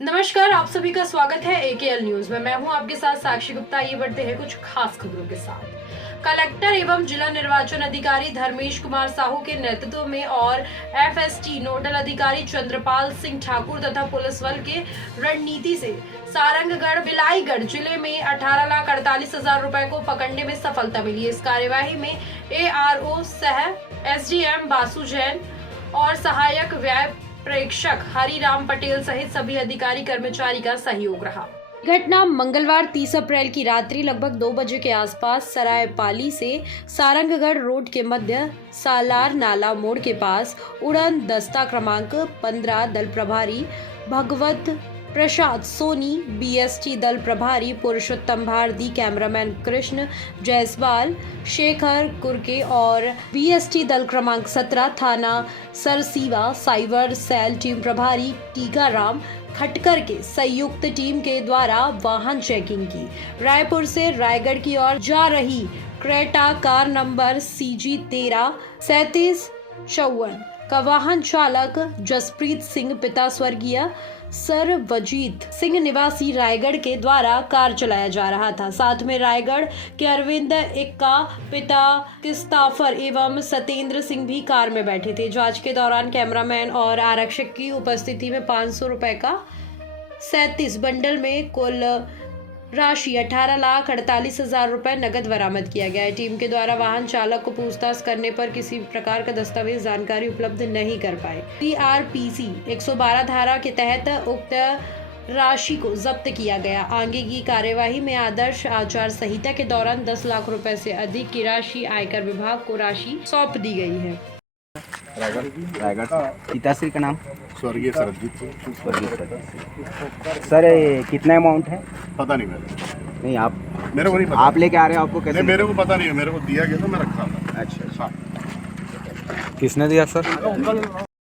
नमस्कार, आप सभी का स्वागत है एकेएल न्यूज में। मैं हूं आपके साथ साक्षी गुप्ता। ये बढ़ते हैं कुछ खास खबरों के साथ। कलेक्टर एवं जिला निर्वाचन अधिकारी धर्मेश कुमार साहू के नेतृत्व में और एफएसटी नोडल अधिकारी चंद्रपाल सिंह ठाकुर तथा पुलिस बल के रणनीति से सारंगगढ़ बिलाईगढ़ जिले में 18,48,000 रुपए को पकड़ने में सफलता मिली। इस कार्यवाही में एआरओ सह एसडीएम बासु जैन और सहायक व्यय प्रेक्षक हरिराम पटेल सहित सभी अधिकारी कर्मचारी का सहयोग रहा। घटना मंगलवार 30 अप्रैल की रात्रि लगभग 2 बजे के आसपास सरायपाली से सारंगगढ़ रोड के मध्य सालार नाला मोड़ के पास उड़न दस्ता क्रमांक 15 दल प्रभारी भगवत प्रसाद सोनी, बीएसटी दल प्रभारी पुरुषोत्तम भारती, कैमरामैन कृष्ण जायसवाल, शेखर कुरके और बीएसटी दल क्रमांक 17 थाना सरसीवा साइबर सेल टीम प्रभारी टीकाराम खटकर के संयुक्त टीम के द्वारा वाहन चेकिंग की। रायपुर से रायगढ़ की ओर जा रही क्रेटा कार नंबर CG 133754 का वाहन चालक जसप्रीत सिंह पिता स्वर्गीय सरवजीत सिंह निवासी रायगढ़ के द्वारा कार चलाया जा रहा था। साथ में रायगढ़ के अरविंद इक्का पिता किस्ताफर एवं सत्येंद्र सिंह भी कार में बैठे थे। जांच के दौरान कैमरामैन और आरक्षक की उपस्थिति में 500 रुपए का 37 बंडल में कुल राशि 18,48,000 रुपए नगद बरामद किया गया है। टीम के द्वारा वाहन चालक को पूछताछ करने पर किसी प्रकार का दस्तावेज जानकारी उपलब्ध नहीं कर पाए। CRPC 112 धारा के तहत उक्त राशि को जब्त किया गया। आगे की कार्यवाही में आदर्श आचार संहिता के दौरान 10 लाख रुपए से अधिक की राशि आयकर विभाग को राशि सौंप दी गई है। रायगढ़ पिताश्री का नाम स्वर्गीय सरजीत सिंह। सर कितना अमाउंट है? पता नहीं नहीं आप मेरे को नहीं पता। आप लेके आ रहे हो, आपको कैसे? नहीं, मेरे को पता नहीं है, मेरे को दिया गया तो मैं रखा था। अच्छा, हाँ। किसने दिया सर?